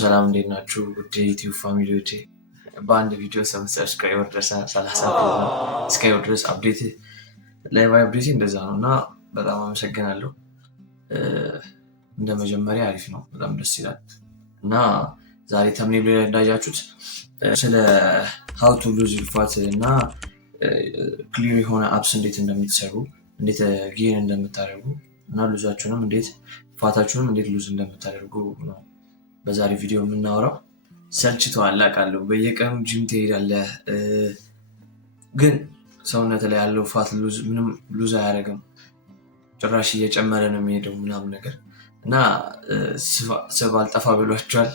ሰላም እንዴት ናችሁ? ውድ የዩቲዩብ ፋሚሊዎቼ በአንድ ቪዲዮ ሰብስክራይበር ድረስ 30 ነው እስካሁን ድረስ አፕዴት ላይቭ አፕዴት እንደዛ ነው እና በጣም አመሰግናለሁ። እንደ መጀመሪያ አሪፍ ነው፣ በጣም ደስ ይላል እና ዛሬ ተምኔሉ ላይ እንዳያችሁት ስለ how to lose your fat እና ክሊር የሆነ አፕስ እንዴት እንደምትሰሩ እንዴት ጌን እንደምታደርጉ እና ሉዛችሁንም እንዴት ፋታችሁንም እንዴት ሉዝ እንደምታደርጉ ነው በዛሬ ቪዲዮ የምናወራው። ሰልችቷል አውቃለሁ፣ በየቀኑ ጂም ትሄዳለህ ግን ሰውነት ላይ ያለው ፋት ምንም ሉዝ አያደርግም፣ ጭራሽ እየጨመረ ነው የሚሄደው ምናምን ነገር እና ስብ አልጠፋ ብሏቸዋል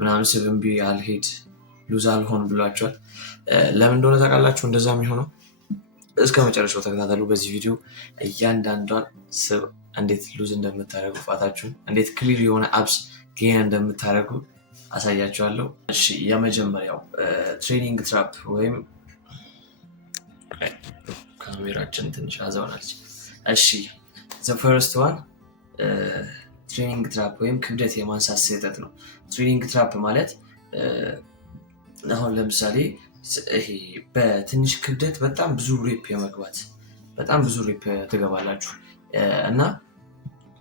ምናምን፣ ስብ እምቢ አልሄድ ሉዝ አልሆን ብሏቸዋል። ለምን እንደሆነ ታውቃላችሁ እንደዛ የሚሆነው? እስከ መጨረሻው ተከታተሉ። በዚህ ቪዲዮ እያንዳንዷን ስብ እንዴት ሉዝ እንደምታደርጉ ፋታችሁን እንዴት ክሊር የሆነ አፕስ ጌን እንደምታደርጉ አሳያችኋለሁ። እሺ የመጀመሪያው ትሬኒንግ ትራፕ ወይም ካሜራችን ትንሽ አዛውናለች። እሺ the first one ትሬኒንግ ትራፕ ወይም ክብደት የማንሳት ስህተት ነው። ትሬኒንግ ትራፕ ማለት አሁን ለምሳሌ ይሄ በትንሽ ክብደት በጣም ብዙ ሬፕ የመግባት በጣም ብዙ ሬፕ ትገባላችሁ እና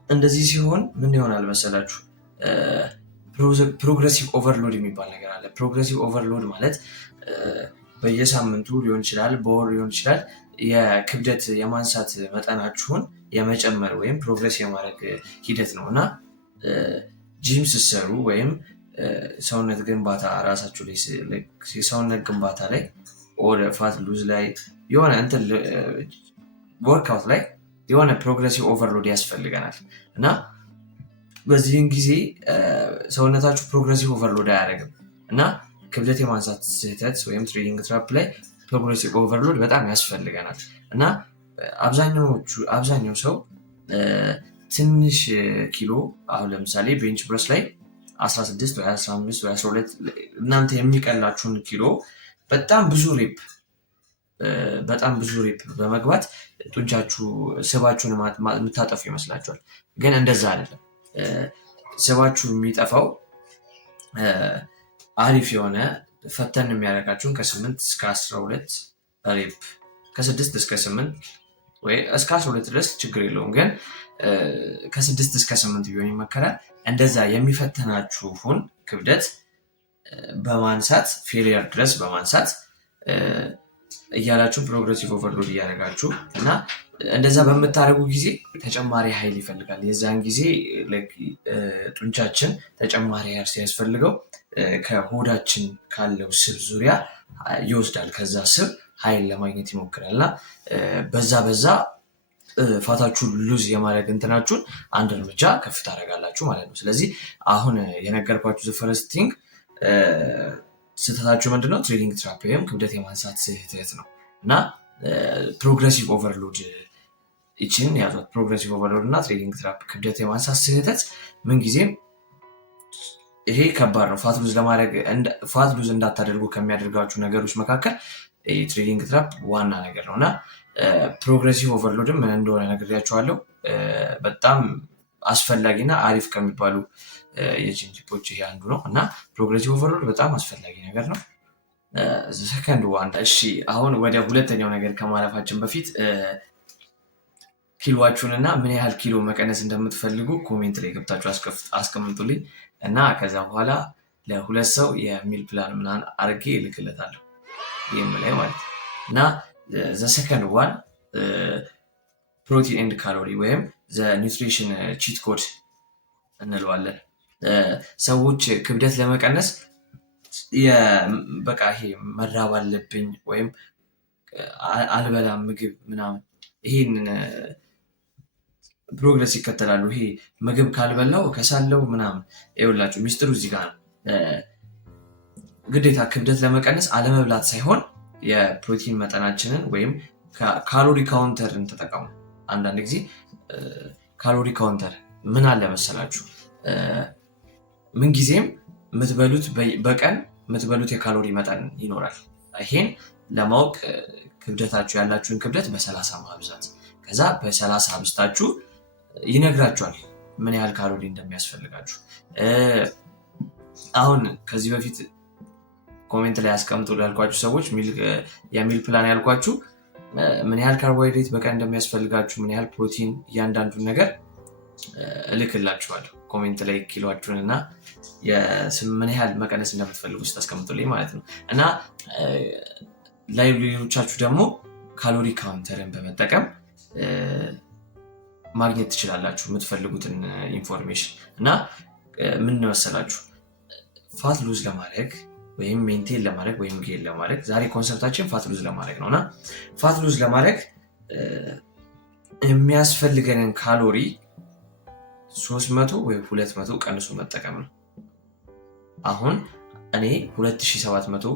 እንደዚህ ሲሆን ምን ይሆናል መሰላችሁ? ፕሮግሬሲቭ ኦቨርሎድ የሚባል ነገር አለ። ፕሮግሬሲቭ ኦቨርሎድ ማለት በየሳምንቱ ሊሆን ይችላል፣ በወር ሊሆን ይችላል፣ የክብደት የማንሳት መጠናችሁን የመጨመር ወይም ፕሮግሬስ የማድረግ ሂደት ነው እና ጂም ስትሰሩ ወይም ሰውነት ግንባታ ራሳችሁ ላይ የሰውነት ግንባታ ላይ ወደ ፋት ሉዝ ላይ የሆነ እንትን ወርክአውት ላይ የሆነ ፕሮግሬሲቭ ኦቨርሎድ ያስፈልገናል እና በዚህን ጊዜ ሰውነታችሁ ፕሮግሬሲቭ ኦቨርሎድ አያደርግም እና ክብደት የማንሳት ስህተት ወይም ትሬኒንግ ትራፕ ላይ ፕሮግሬሲቭ ኦቨርሎድ በጣም ያስፈልገናል እና አብዛኛው ሰው ትንሽ ኪሎ አሁን ለምሳሌ ቤንች ፕረስ ላይ 16 ወይ 15 ወይ 12 እናንተ የሚቀላችሁን ኪሎ በጣም ብዙ ሬፕ በመግባት ጡንቻችሁ ስባችሁን የምታጠፉ ይመስላችኋል፣ ግን እንደዛ አይደለም። ስባችሁ የሚጠፋው አሪፍ የሆነ ፈተን የሚያደርጋችሁን ከ8 እስከ 12 ሬፕ ከ6 እስከ 8 ወይ እስከ 12 ድረስ ችግር የለውም፣ ግን ከ6 እስከ 8 ቢሆን ይመከራል። እንደዛ የሚፈተናችሁን ክብደት በማንሳት ፌሊየር ድረስ በማንሳት እያላችሁ ፕሮግሬሲቭ ኦቨርሎድ እያደረጋችሁ እና እንደዛ በምታደርጉ ጊዜ ተጨማሪ ኃይል ይፈልጋል። የዛን ጊዜ ጡንቻችን ተጨማሪ ኃይል ሲያስፈልገው ከሆዳችን ካለው ስብ ዙሪያ ይወስዳል። ከዛ ስብ ኃይል ለማግኘት ይሞክራል እና በዛ ፋታችሁን ሉዝ የማድረግ እንትናችሁን አንድ እርምጃ ከፍ ታደርጋላችሁ ማለት ነው። ስለዚህ አሁን የነገርኳችሁ ፈርስት ቲንግ ስህተታችሁ ምንድነው? ትሬኒንግ ትራፕ ወይም ክብደት የማንሳት ስህተት ነው እና ፕሮግሬሲቭ ኦቨርሎድ ይችን ያዟት። ፕሮግሬሲቭ ኦቨርሎድ እና ትሬኒንግ ትራፕ ክብደት የማንሳት ስህተት ምንጊዜም ይሄ ከባድ ነው። ፋት ሉዝ እንዳታደርጉ ከሚያደርጋችሁ ነገሮች መካከል ትሬኒንግ ትራፕ ዋና ነገር ነው እና ፕሮግሬሲቭ ኦቨርሎድም ምን እንደሆነ ነግሬያችኋለሁ። በጣም አስፈላጊና አሪፍ ከሚባሉ የጂም ቲፖች ይሄ አንዱ ነው እና ፕሮግሬሲቭ ኦቨርሎድ በጣም አስፈላጊ ነገር ነው። ሰከንድ ዋን። እሺ አሁን ወደ ሁለተኛው ነገር ከማለፋችን በፊት ኪሎዋችሁን እና ምን ያህል ኪሎ መቀነስ እንደምትፈልጉ ኮሜንት ላይ ገብታችሁ አስቀምጡልኝ እና ከዛ በኋላ ለሁለት ሰው የሚል ፕላን ምናምን አድርጌ እልክለታለሁ ይህም ላይ ማለት እና ሰከንድ ዋን ፕሮቲን ኤንድ ካሎሪ ወይም ኒውትሪሽን ቺት ኮድ እንለዋለን። ሰዎች ክብደት ለመቀነስ በቃ ይሄ መራብ አለብኝ ወይም አልበላም ምግብ ምናምን ይሄንን ፕሮግረስ ይከተላሉ። ይሄ ምግብ ካልበላው ከሳለው ምናምን ይኸውላችሁ ሚስጥሩ እዚህ ጋር ነው። ግዴታ ክብደት ለመቀነስ አለመብላት ሳይሆን የፕሮቲን መጠናችንን ወይም ካሎሪ ካውንተርን ተጠቀሙ። አንዳንድ ጊዜ ካሎሪ ካውንተር ምን አለ መሰላችሁ? ምንጊዜም በቀን የምትበሉት የካሎሪ መጠን ይኖራል። ይሄን ለማወቅ ክብደታችሁ ያላችሁን ክብደት በ30 ማብዛት፣ ከዛ በ30 አብዝታችሁ ይነግራችኋል ምን ያህል ካሎሪ እንደሚያስፈልጋችሁ። አሁን ከዚህ በፊት ኮሜንት ላይ አስቀምጡ ላልኳችሁ ሰዎች የሚል ፕላን ያልኳችሁ ምን ያህል ካርቦሃይድሬት በቀን እንደሚያስፈልጋችሁ ምን ያህል ፕሮቲን እያንዳንዱን ነገር እልክላችኋለሁ ኮሜንት ላይ ኪሎአችሁን እና ምን ያህል መቀነስ እንደምትፈልጉ ስታስቀምጡልኝ ማለት ነው። እና ላይብረሪዎቻችሁ ደግሞ ካሎሪ ካውንተርን በመጠቀም ማግኘት ትችላላችሁ የምትፈልጉትን ኢንፎርሜሽን። እና ምን መሰላችሁ ፋት ሉዝ ለማድረግ ወይም ሜንቴን ለማድረግ ወይም ጌን ለማድረግ ዛሬ ኮንሰፕታችን ፋት ሉዝ ለማድረግ ነው። እና ፋት ሉዝ ለማድረግ የሚያስፈልገንን ካሎሪ 300 ወይም 200 ቀንሶ መጠቀም ነው። አሁን እኔ 2700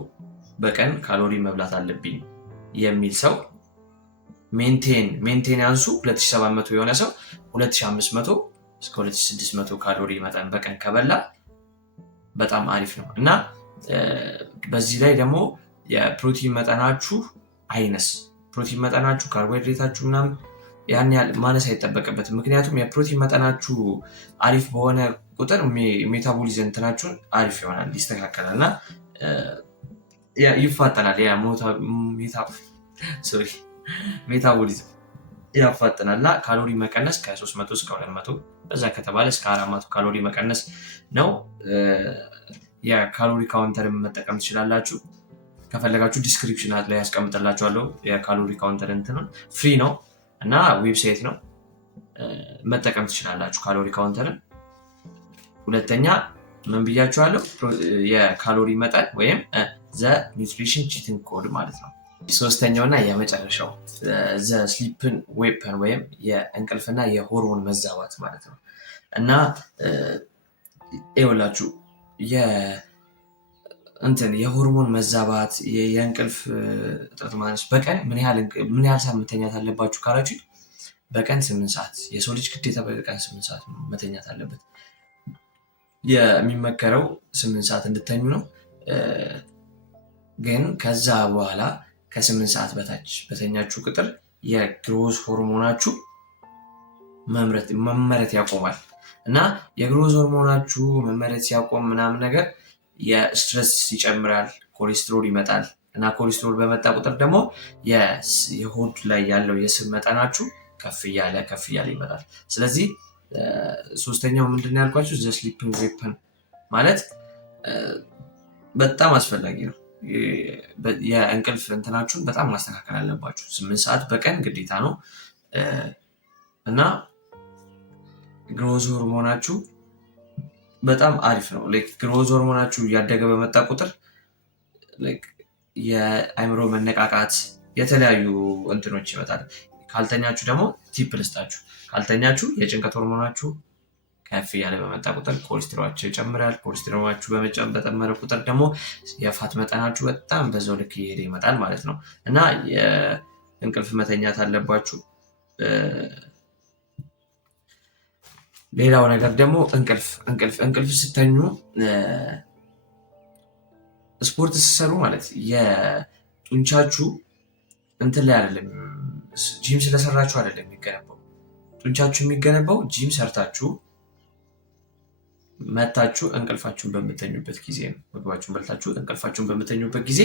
በቀን ካሎሪ መብላት አለብኝ የሚል ሰው ሜንቴናንሱ 2700 የሆነ ሰው 2500 እስከ 2600 ካሎሪ መጠን በቀን ከበላ በጣም አሪፍ ነው። እና በዚህ ላይ ደግሞ የፕሮቲን መጠናችሁ አይነስ ፕሮቲን መጠናችሁ ካርቦሃይድሬታችሁ ምናምን ያን ያህል ማነስ አይጠበቅበትም። ምክንያቱም የፕሮቲን መጠናችሁ አሪፍ በሆነ ቁጥር ሜታቦሊዝም እንትናችሁን አሪፍ ይሆናል፣ ይስተካከላል እና ይፋጠናል። ሜታቦሊዝም ያፋጥናል እና ካሎሪ መቀነስ ከ300 እስከ 200 በዛ ከተባለ እስከ 400 ካሎሪ መቀነስ ነው። የካሎሪ ካውንተርን መጠቀም ትችላላችሁ። ከፈለጋችሁ ዲስክሪፕሽን ላይ ያስቀምጥላችኋለሁ። የካሎሪ ካውንተር እንትኑን ፍሪ ነው እና ዌብሳይት ነው፣ መጠቀም ትችላላችሁ ካሎሪ ካውንተርን። ሁለተኛ ምን ብያችኋለሁ? የካሎሪ መጠን ወይም ዘ ኒውትሪሽን ቺቲንግ ኮድ ማለት ነው። ሶስተኛው እና የመጨረሻው ዘ ስሊፕን ዌፐን ወይም የእንቅልፍና የሆርሞን መዛባት ማለት ነው። እና ይኸውላችሁ የሆርሞን መዛባት የእንቅልፍ እጥረት ማነስ በቀን ምን ያህል ሰዓት መተኛት አለባችሁ ካላችሁ በቀን 8 ሰዓት። የሰው ልጅ ግዴታ በቀን 8 ሰዓት መተኛት አለበት። የሚመከረው 8 ሰዓት እንድተኙ ነው። ግን ከዛ በኋላ ከ8 ሰዓት በታች በተኛችሁ ቁጥር የግሮዝ ሆርሞናችሁ መመረት ያቆማል። እና የግሮዝ ሆርሞናችሁ መመረት ሲያቆም ምናምን ነገር የስትረስ ይጨምራል፣ ኮሌስትሮል ይመጣል። እና ኮሌስትሮል በመጣ ቁጥር ደግሞ የሆድ ላይ ያለው የስብ መጠናችሁ ከፍ እያለ ይመጣል። ስለዚህ ሶስተኛው ምንድን ያልኳችሁ ዘ ስሊፒንግ ዌፐን ማለት በጣም አስፈላጊ ነው። የእንቅልፍ እንትናችሁን በጣም ማስተካከል አለባችሁ። 8 ሰዓት በቀን ግዴታ ነው። እና ግሮዝ ሆርሞናችሁ በጣም አሪፍ ነው። ግሮዝ ሆርሞናችሁ እያደገ በመጣ ቁጥር የአእምሮ መነቃቃት የተለያዩ እንትኖች ይመጣል። ካልተኛችሁ ደግሞ ቲፕ ልስጣችሁ። ካልተኛችሁ የጭንቀት ሆርሞናችሁ ከፍ እያለ በመጣ ቁጥር ኮሌስትሮላችሁ ይጨምራል። ኮሌስትሮላችሁ በጨመረ ቁጥር ደግሞ የፋት መጠናችሁ በጣም በዛው ልክ እየሄደ ይመጣል ማለት ነው። እና የእንቅልፍ መተኛት አለባችሁ። ሌላው ነገር ደግሞ እንቅልፍ ስተኙ ስፖርት ስትሰሩ ማለት የጡንቻችሁ እንትን ላይ አይደለም፣ ጂም ስለሰራችሁ አይደለም የሚገነባው። ጡንቻችሁ የሚገነባው ጂም ሰርታችሁ መታችሁ እንቅልፋችሁን በምተኙበት ጊዜ ነው። ምግባችሁን በልታችሁ እንቅልፋችሁን በምተኙበት ጊዜ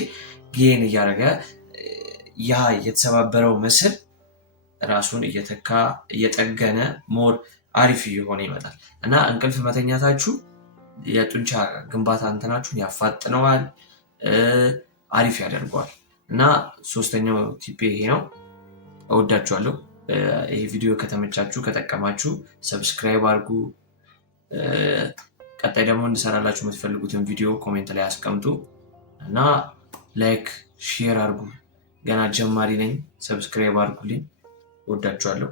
ጌን እያደረገ ያ የተሰባበረው ምስል ራሱን እየተካ እየጠገነ ሞር አሪፍ እየሆነ ይመጣል። እና እንቅልፍ መተኛታችሁ የጡንቻ ግንባታ እንትናችሁን ያፋጥነዋል፣ አሪፍ ያደርገዋል። እና ሶስተኛው ቲፕ ይሄ ነው። እወዳችኋለሁ። ይሄ ቪዲዮ ከተመቻችሁ ከጠቀማችሁ ሰብስክራይብ አድርጉ። ቀጣይ ደግሞ እንድሰራላችሁ የምትፈልጉትን ቪዲዮ ኮሜንት ላይ አስቀምጡ እና ላይክ ሼር አድርጉ። ገና ጀማሪ ነኝ፣ ሰብስክራይብ አድርጉልኝ። እወዳችኋለሁ።